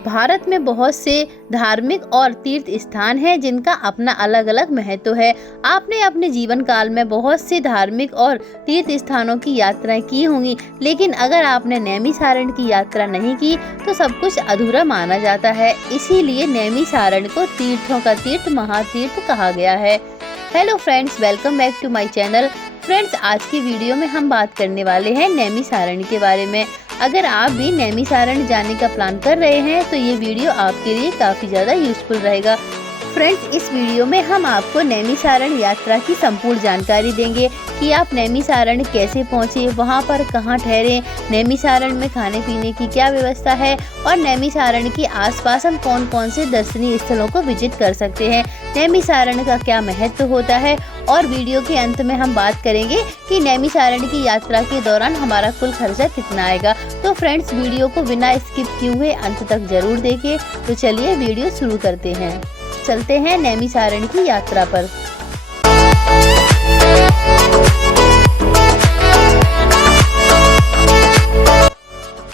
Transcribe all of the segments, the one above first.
भारत में बहुत से धार्मिक और तीर्थ स्थान हैं जिनका अपना अलग अलग महत्व है। आपने अपने जीवन काल में बहुत से धार्मिक और तीर्थ स्थानों की यात्राएं की होंगी, लेकिन अगर आपने नैमिषारण्य की यात्रा नहीं की तो सब कुछ अधूरा माना जाता है। इसीलिए नैमिषारण्य को तीर्थों का तीर्थ, महातीर्थ कहा गया है। Hello friends, welcome back to my channel. Friends, आज की वीडियो में हम बात करने वाले हैं नैमिषारण्य के बारे में। अगर आप भी नैमिषारण्य जाने का प्लान कर रहे हैं तो ये वीडियो आपके लिए काफ़ी ज़्यादा यूजफुल रहेगा। फ्रेंड्स, इस वीडियो में हम आपको नैमिषारण्य यात्रा की संपूर्ण जानकारी देंगे कि आप नैमिषारण्य कैसे पहुँचे, वहाँ पर कहाँ ठहरे, नैमिषारण्य में खाने पीने की क्या व्यवस्था है और नैमिषारण्य के आसपास हम कौन कौन से दर्शनीय स्थलों को विजिट कर सकते हैं, नैमिषारण्य का क्या महत्व होता है। और वीडियो के अंत में हम बात करेंगे कि नैमिषारण्य की यात्रा के दौरान हमारा कुल खर्चा कितना आएगा। तो फ्रेंड्स, वीडियो को बिना स्किप किए हुए अंत तक जरूर देखें। तो चलिए वीडियो शुरू करते हैं। चलते हैं नैमिषारण्य की यात्रा पर।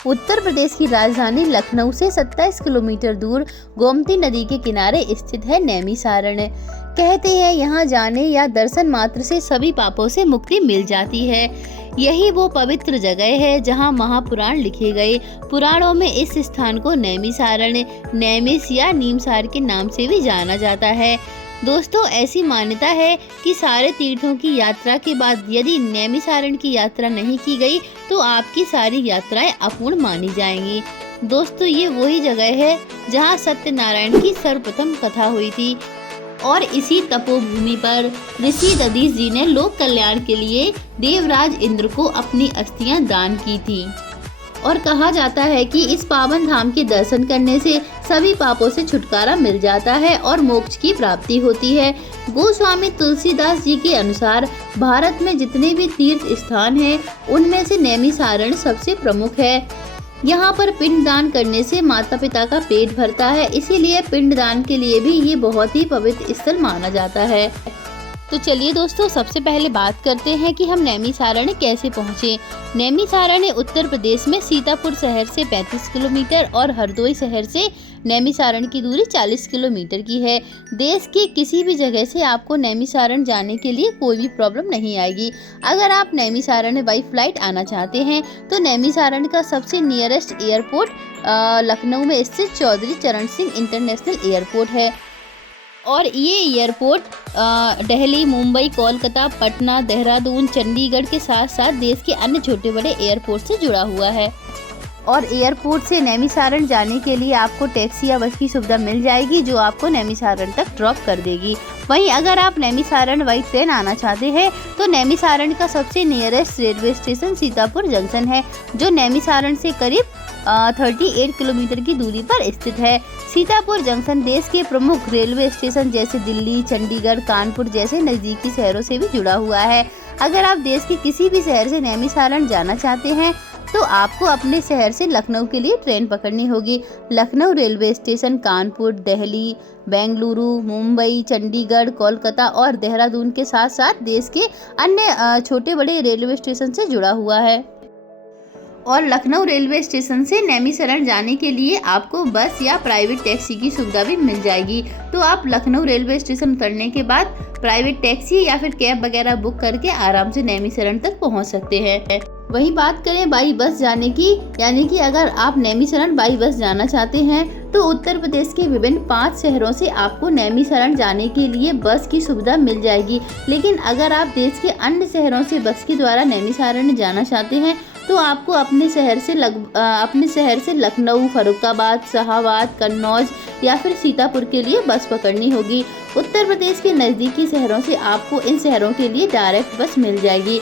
उत्तर प्रदेश की राजधानी लखनऊ से 27 किलोमीटर दूर गोमती नदी के किनारे स्थित है नैमिषारण्य। कहते हैं यहाँ जाने या दर्शन मात्र से सभी पापों से मुक्ति मिल जाती है। यही वो पवित्र जगह है जहाँ महापुराण लिखे गए। पुराणों में इस स्थान को नैमिषारण्य, नैमिष या नीमसार के नाम से भी जाना जाता है। दोस्तों, ऐसी मान्यता है कि सारे तीर्थों की यात्रा के बाद यदि नैमिषारण्य की यात्रा नहीं की गई तो आपकी सारी यात्राएं अपूर्ण मानी जाएंगी। दोस्तों, ये वही जगह है जहां सत्यनारायण की सर्वप्रथम कथा हुई थी और इसी तपोभूमि पर ऋषि दधीच जी ने लोक कल्याण के लिए देवराज इंद्र को अपनी अस्थियां दान की थी। और कहा जाता है कि इस पावन धाम के दर्शन करने से सभी पापों से छुटकारा मिल जाता है और मोक्ष की प्राप्ति होती है। गोस्वामी तुलसीदास जी के अनुसार भारत में जितने भी तीर्थ स्थान हैं उनमें से नैमिषारण्य सबसे प्रमुख है। यहाँ पर पिंडदान करने से माता पिता का पेट भरता है, इसीलिए पिंडदान के लिए भी ये बहुत ही पवित्र स्थल माना जाता है। तो चलिए दोस्तों, सबसे पहले बात करते हैं कि हम नैमिषारण्य कैसे पहुँचे। नैमिषारण्य उत्तर प्रदेश में सीतापुर शहर से 35 किलोमीटर और हरदोई शहर से नैमिषारण्य की दूरी 40 किलोमीटर की है। देश के किसी भी जगह से आपको नैमिषारण्य जाने के लिए कोई भी प्रॉब्लम नहीं आएगी। अगर आप नैमिषारण्य बाई फ्लाइट आना चाहते हैं तो नैमिषारण्य का सबसे नियरेस्ट एयरपोर्ट लखनऊ में स्थित चौधरी चरण सिंह इंटरनेशनल एयरपोर्ट है। और ये एयरपोर्ट दिल्ली, मुंबई, कोलकाता, पटना, देहरादून, चंडीगढ़ के साथ साथ देश के अन्य छोटे बड़े एयरपोर्ट से जुड़ा हुआ है। और एयरपोर्ट से नैमिषारण्य जाने के लिए आपको टैक्सी या बस की सुविधा मिल जाएगी जो आपको नैमिषारण्य तक ड्रॉप कर देगी। वहीं अगर आप नैमिषारण्य बाई ट्रेन आना चाहते हैं तो नैमिषारण्य का सबसे nearest railway station Sitapur junction है, जो नैमिषारण्य से करीब 38 किलोमीटर की दूरी पर स्थित है। सीतापुर जंक्शन देश के प्रमुख रेलवे स्टेशन जैसे दिल्ली, चंडीगढ़, कानपुर जैसे नज़दीकी शहरों से भी जुड़ा हुआ है। अगर आप देश के किसी भी शहर से नैमिषारण्य जाना चाहते हैं तो आपको अपने शहर से लखनऊ के लिए ट्रेन पकड़नी होगी। लखनऊ रेलवे स्टेशन कानपुर, दिल्ली, बेंगलुरु, मुंबई, चंडीगढ़, कोलकाता और देहरादून के साथ साथ देश के अन्य छोटे बड़े रेलवे स्टेशन से जुड़ा हुआ है। और लखनऊ रेलवे स्टेशन से नैमिषारण्य जाने के लिए आपको बस या प्राइवेट टैक्सी की सुविधा भी मिल जाएगी। तो आप लखनऊ रेलवे स्टेशन उतरने के बाद प्राइवेट टैक्सी या फिर कैब वगैरह बुक करके आराम से नैमिषारण्य तक पहुंच सकते हैं। वहीं बात करें बाई बस जाने की, यानी कि अगर आप नैमिषारण्य बाई बस जाना चाहते हैं तो उत्तर प्रदेश के विभिन्न 5 शहरों से आपको नैमिषारण्य जाने के लिए बस की सुविधा मिल जाएगी। लेकिन अगर आप देश के अन्य शहरों से बस के द्वारा नैमिषारण्य जाना चाहते हैं तो आपको अपने शहर से लखनऊ, फर्रुखाबाद, शाहाबाद, कन्नौज या फिर सीतापुर के लिए बस पकड़नी होगी। उत्तर प्रदेश के नज़दीकी शहरों से आपको इन शहरों के लिए डायरेक्ट बस मिल जाएगी।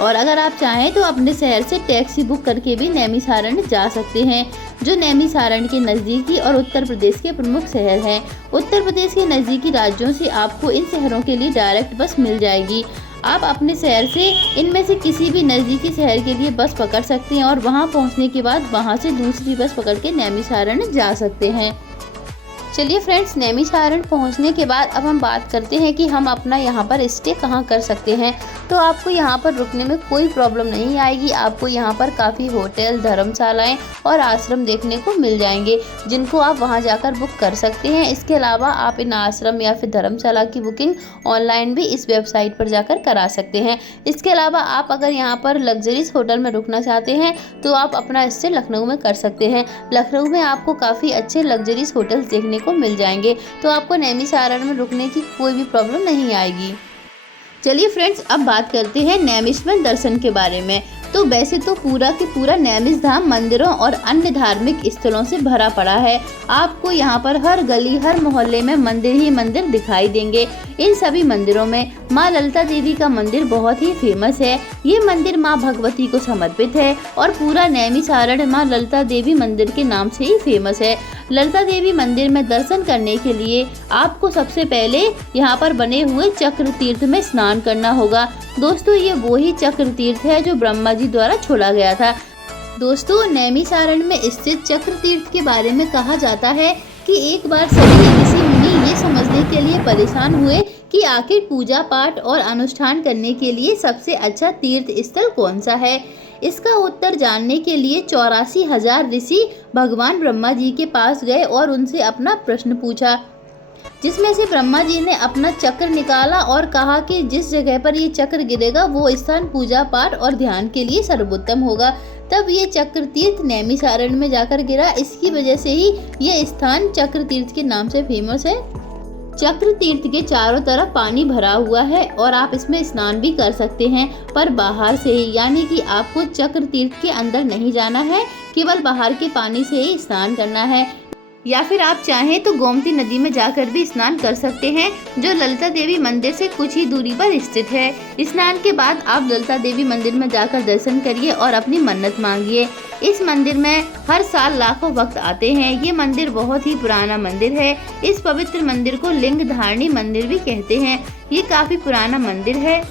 और अगर आप चाहें तो अपने शहर से टैक्सी बुक करके भी नैमिषारण्य जा सकते हैं, जो नैमिषारण्य के नज़दीकी और उत्तर प्रदेश के प्रमुख शहर हैं। उत्तर प्रदेश के नज़दीकी राज्यों से आपको इन शहरों के लिए डायरेक्ट बस मिल जाएगी। आप अपने शहर से इनमें से किसी भी नज़दीकी शहर के लिए बस पकड़ सकते हैं और वहां पहुंचने के बाद वहां से दूसरी बस पकड़ के नैमिषारण्य जा सकते हैं। चलिए फ्रेंड्स, नैमिषारण्य पहुंचने के बाद अब हम बात करते हैं कि हम अपना यहाँ पर स्टे कहाँ कर सकते हैं। तो आपको यहाँ पर रुकने में कोई प्रॉब्लम नहीं आएगी। आपको यहाँ पर काफ़ी होटल, धर्मशालाएं और आश्रम देखने को मिल जाएंगे, जिनको आप वहाँ जाकर बुक कर सकते हैं। इसके अलावा आप इन आश्रम या फिर धर्मशाला की बुकिंग ऑनलाइन भी इस वेबसाइट पर जाकर करा सकते हैं। इसके अलावा आप अगर यहाँ पर लग्जरीज होटल में रुकना चाहते हैं तो आप अपना स्टे लखनऊ में कर सकते हैं। लखनऊ में आपको काफ़ी अच्छे लग्जरीज होटल्स देखने को मिल जाएंगे, तो आपको नैमिषारण्य में रुकने की कोई भी प्रॉब्लम नहीं आएगी। चलिए फ्रेंड्स, अब बात करते हैं नैमिष में दर्शन के बारे में। तो वैसे तो पूरा के पूरा नैमिष धाम मंदिरों और अन्य धार्मिक स्थलों से भरा पड़ा है। आपको यहाँ पर हर गली, हर मोहल्ले में मंदिर ही मंदिर दिखाई देंगे। इन सभी मंदिरों में माँ ललिता देवी का मंदिर बहुत ही फेमस है। ये मंदिर माँ भगवती को समर्पित है और पूरा नैमिषारण्य माँ ललिता देवी मंदिर के नाम से ही फेमस है। ललिता देवी मंदिर में दर्शन करने के लिए आपको सबसे पहले यहाँ पर बने हुए चक्र तीर्थ में स्नान करना होगा। दोस्तों, ये वही चक्र तीर्थ है जो ब्रह्मा जी द्वारा छोड़ा गया था। दोस्तों, नैमिषारण्य में स्थित चक्र तीर्थ के बारे में कहा जाता है कि एक बार सभी ऋषि मुनि ये समझने के लिए परेशान हुए कि आखिर पूजा पाठ और अनुष्ठान करने के लिए सबसे अच्छा तीर्थ स्थल कौन सा है। इसका उत्तर जानने के लिए 84,000 ऋषि भगवान ब्रह्मा जी के पास गए और उनसे अपना प्रश्न पूछा, जिसमें से ब्रह्मा जी ने अपना चक्र निकाला और कहा कि जिस जगह पर ये चक्र गिरेगा वो स्थान पूजा पाठ और ध्यान के लिए सर्वोत्तम होगा। तब ये चक्र तीर्थ नैमिषारण्य में जाकर गिरा। इसकी वजह से ही ये स्थान चक्र तीर्थ के नाम से फेमस है। चक्र तीर्थ के चारों तरफ पानी भरा हुआ है और आप इसमें स्नान भी कर सकते हैं, पर बाहर से ही, यानी कि आपको चक्र तीर्थ के अंदर नहीं जाना है, केवल बाहर के पानी से ही स्नान करना है। या फिर आप चाहें तो गोमती नदी में जाकर भी स्नान कर सकते हैं, जो ललिता देवी मंदिर से कुछ ही दूरी पर स्थित है। स्नान के बाद आप ललिता देवी मंदिर में जाकर दर्शन करिए और अपनी मन्नत मांगिए। इस मंदिर में हर साल लाखों भक्त आते हैं। ये मंदिर बहुत ही पुराना मंदिर है। इस पवित्र मंदिर को लिंग धारणी मंदिर भी कहते हैं। ये काफी पुराना मंदिर है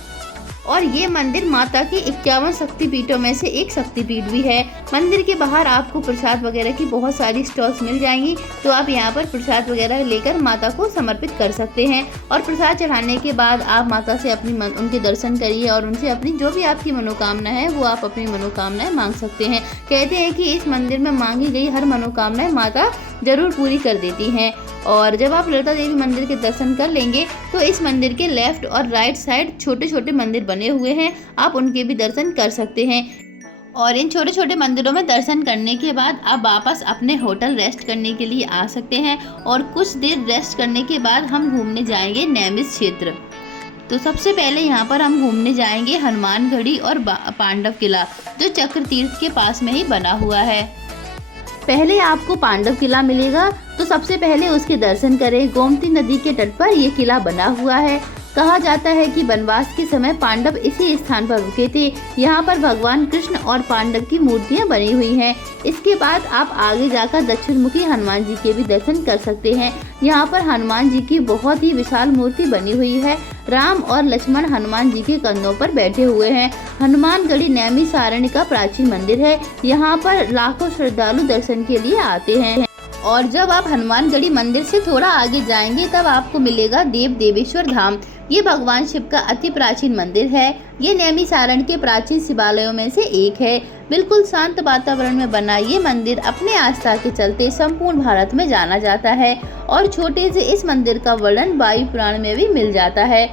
और ये मंदिर माता की 51 शक्तिपीठों में से एक शक्तिपीठ भी है। मंदिर के बाहर आपको प्रसाद वगैरह की बहुत सारी स्टॉल्स मिल जाएंगी, तो आप यहाँ पर प्रसाद वगैरह लेकर माता को समर्पित कर सकते हैं। और प्रसाद चढ़ाने के बाद आप माता से उनके दर्शन करिए और उनसे अपनी जो भी आपकी मनोकामना है वो आप अपनी मनोकामनाएं मांग सकते हैं। कहते हैं कि इस मंदिर में मांगी गई हर मनोकामनाएं माता जरूर पूरी कर देती हैं। और जब आप ललिता देवी मंदिर के दर्शन कर लेंगे तो इस मंदिर के लेफ्ट और राइट साइड छोटे छोटे मंदिर बने हुए हैं, आप उनके भी दर्शन कर सकते हैं। और इन छोटे छोटे मंदिरों में दर्शन करने के बाद आप वापस अपने होटल रेस्ट करने के लिए आ सकते हैं। और कुछ देर रेस्ट करने के बाद हम घूमने जाएंगे नैमिष क्षेत्र। तो सबसे पहले यहाँ पर हम घूमने जाएंगे हनुमानगढ़ी और पांडव किला, जो चक्र तीर्थ के पास में ही बना हुआ है। पहले आपको पांडव किला मिलेगा, तो सबसे पहले उसके दर्शन करें। गोमती नदी के तट पर यह किला बना हुआ है। कहा जाता है कि वनवास के समय पांडव इसी स्थान पर रुके थे। यहाँ पर भगवान कृष्ण और पांडव की मूर्तियाँ बनी हुई हैं। इसके बाद आप आगे जाकर दक्षिण मुखी हनुमान जी के भी दर्शन कर सकते हैं। यहाँ पर हनुमान जी की बहुत ही विशाल मूर्ति बनी हुई है। राम और लक्ष्मण हनुमान जी के कंधों पर बैठे हुए हैं। हनुमानगढ़ी नैमिषारण्य का प्राचीन मंदिर है। यहाँ पर लाखों श्रद्धालु दर्शन के लिए आते हैं। और जब आप हनुमानगढ़ी मंदिर से थोड़ा आगे जाएंगे तब आपको मिलेगा देव देवेश्वर धाम। ये भगवान शिव का अति प्राचीन मंदिर है। ये नैमिषारण्य के प्राचीन शिवालयों में से एक है। बिल्कुल शांत वातावरण में बना ये मंदिर अपने आस्था के चलते संपूर्ण भारत में जाना जाता है। और छोटे से इस मंदिर का वर्णन वायु पुराण में भी मिल जाता है।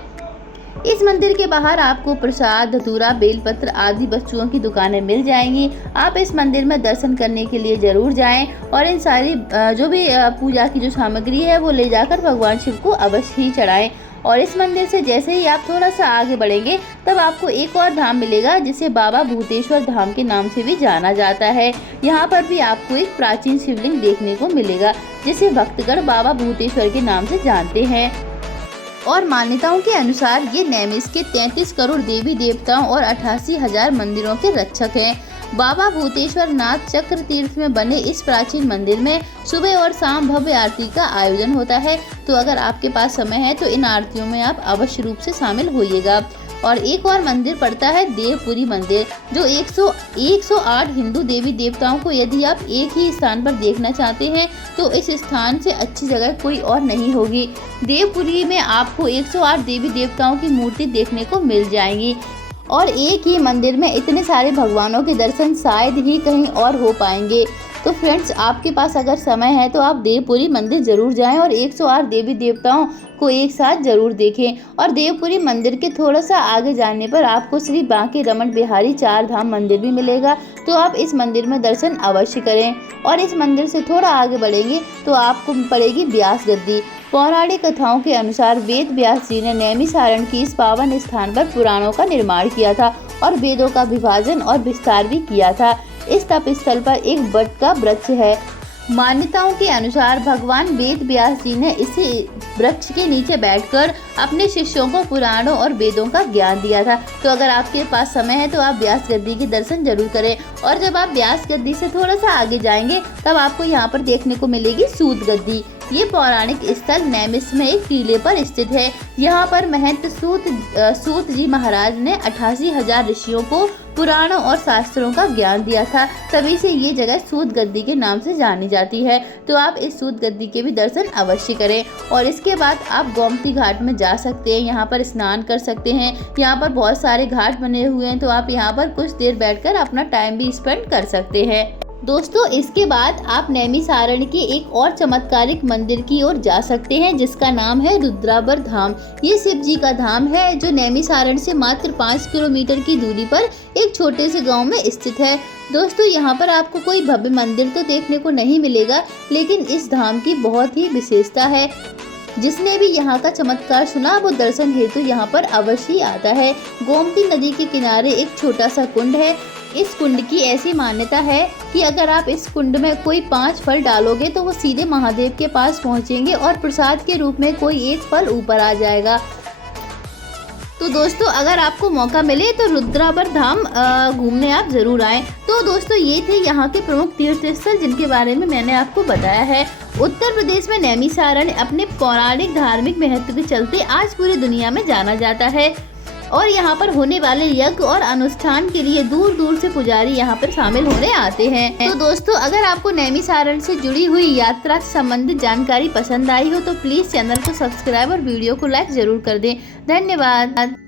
इस मंदिर के बाहर आपको प्रसाद, धतूरा, बेलपत्र आदि वस्तुओं की दुकानें मिल जाएंगी। आप इस मंदिर में दर्शन करने के लिए जरूर जाएं और इन सारी जो भी पूजा की जो सामग्री है वो ले जाकर भगवान शिव को अवश्य ही चढ़ाएं। और इस मंदिर से जैसे ही आप थोड़ा सा आगे बढ़ेंगे तब आपको एक और धाम मिलेगा, जिसे बाबा भूतेश्वर धाम के नाम से भी जाना जाता है। यहाँ पर भी आपको एक प्राचीन शिवलिंग देखने को मिलेगा, जिसे भक्तगण बाबा भूतेश्वर के नाम से जानते हैं। और मान्यताओं के अनुसार ये नैमिष के 33 करोड़ देवी देवताओं और 88,000 मंदिरों के रक्षक हैं। बाबा भूतेश्वर नाथ चक्र तीर्थ में बने इस प्राचीन मंदिर में सुबह और शाम भव्य आरती का आयोजन होता है। तो अगर आपके पास समय है तो इन आरतियों में आप अवश्य रूप से शामिल होइएगा। और एक और मंदिर पड़ता है देवपुरी मंदिर, जो 108 हिंदू देवी देवताओं को यदि आप एक ही स्थान पर देखना चाहते हैं तो इस स्थान से अच्छी जगह कोई और नहीं होगी। देवपुरी में आपको 108 देवी देवताओं की मूर्ति देखने को मिल जाएंगी और एक ही मंदिर में इतने सारे भगवानों के दर्शन शायद ही कहीं और हो पाएंगे। तो फ्रेंड्स, आपके पास अगर समय है तो आप देवपुरी मंदिर जरूर जाएं और 108 देवी देवताओं को एक साथ जरूर देखें। और देवपुरी मंदिर के थोड़ा सा आगे जाने पर आपको श्री बांके रमण बिहारी चार धाम मंदिर भी मिलेगा, तो आप इस मंदिर में दर्शन अवश्य करें। और इस मंदिर से थोड़ा आगे बढ़ेंगे तो आपको पड़ेगी व्यास गद्दी। पौराणिक कथाओं के अनुसार वेद व्यास जी ने नैमिषारण्य की इस पावन स्थान पर पुराणों का निर्माण किया था और वेदों का विभाजन और विस्तार भी किया था। इस तप स्थल पर एक वट का वृक्ष है। मान्यताओं के अनुसार भगवान वेद व्यास जी ने इसी वृक्ष के नीचे बैठकर अपने शिष्यों को पुराणों और वेदों का ज्ञान दिया था। तो अगर आपके पास समय है तो आप व्यास गद्दी के दर्शन जरूर करें। और जब आप व्यास गद्दी से थोड़ा सा आगे जाएंगे तब आपको यहाँ पर देखने को मिलेगी सूत गद्दी। ये पौराणिक स्थल नैमिष में एक टीले पर स्थित है। यहाँ पर महंत सूत जी महाराज ने 88,000 ऋषियों को पुराणों और शास्त्रों का ज्ञान दिया था, तभी से ये जगह सूत गद्दी के नाम से जानी जाती है। तो आप इस सूत गद्दी के भी दर्शन अवश्य करें। और इसके बाद आप गोमती घाट में जा सकते हैं, यहाँ पर स्नान कर सकते हैं। यहाँ पर बहुत सारे घाट बने हुए हैं, तो आप यहाँ पर कुछ देर बैठकर अपना टाइम भी स्पेंड कर सकते हैं। दोस्तों, इसके बाद आप नैमिषारण्य के एक और चमत्कारिक मंदिर की ओर जा सकते हैं, जिसका नाम है रुद्रावर धाम। ये शिव जी का धाम है जो नैमिषारण्य से मात्र 5 किलोमीटर की दूरी पर एक छोटे से गांव में स्थित है। दोस्तों, यहाँ पर आपको कोई भव्य मंदिर तो देखने को नहीं मिलेगा, लेकिन इस धाम की बहुत ही विशेषता है। जिसने भी यहाँ का चमत्कार सुना वो दर्शन हेतु यहाँ पर अवश्य आता है। गोमती नदी के किनारे एक छोटा सा कुंड है। इस कुंड की ऐसी मान्यता है कि अगर आप इस कुंड में कोई 5 फल डालोगे तो वो सीधे महादेव के पास पहुँचेंगे और प्रसाद के रूप में कोई एक फल ऊपर आ जाएगा। तो दोस्तों, अगर आपको मौका मिले तो रुद्रावर धाम घूमने आप जरूर आएं। तो दोस्तों, ये थे यहाँ के प्रमुख तीर्थ स्थल जिनके बारे में मैंने आपको बताया है। उत्तर प्रदेश में नैमिषारण्य अपने पौराणिक धार्मिक महत्व के चलते आज पूरी दुनिया में जाना जाता है और यहाँ पर होने वाले यज्ञ और अनुष्ठान के लिए दूर दूर से पुजारी यहाँ पर शामिल होने आते हैं। तो दोस्तों, अगर आपको नैमिषारण्य से जुड़ी हुई यात्रा से संबंधित जानकारी पसंद आई हो तो प्लीज चैनल को सब्सक्राइब और वीडियो को लाइक जरूर कर दें। धन्यवाद।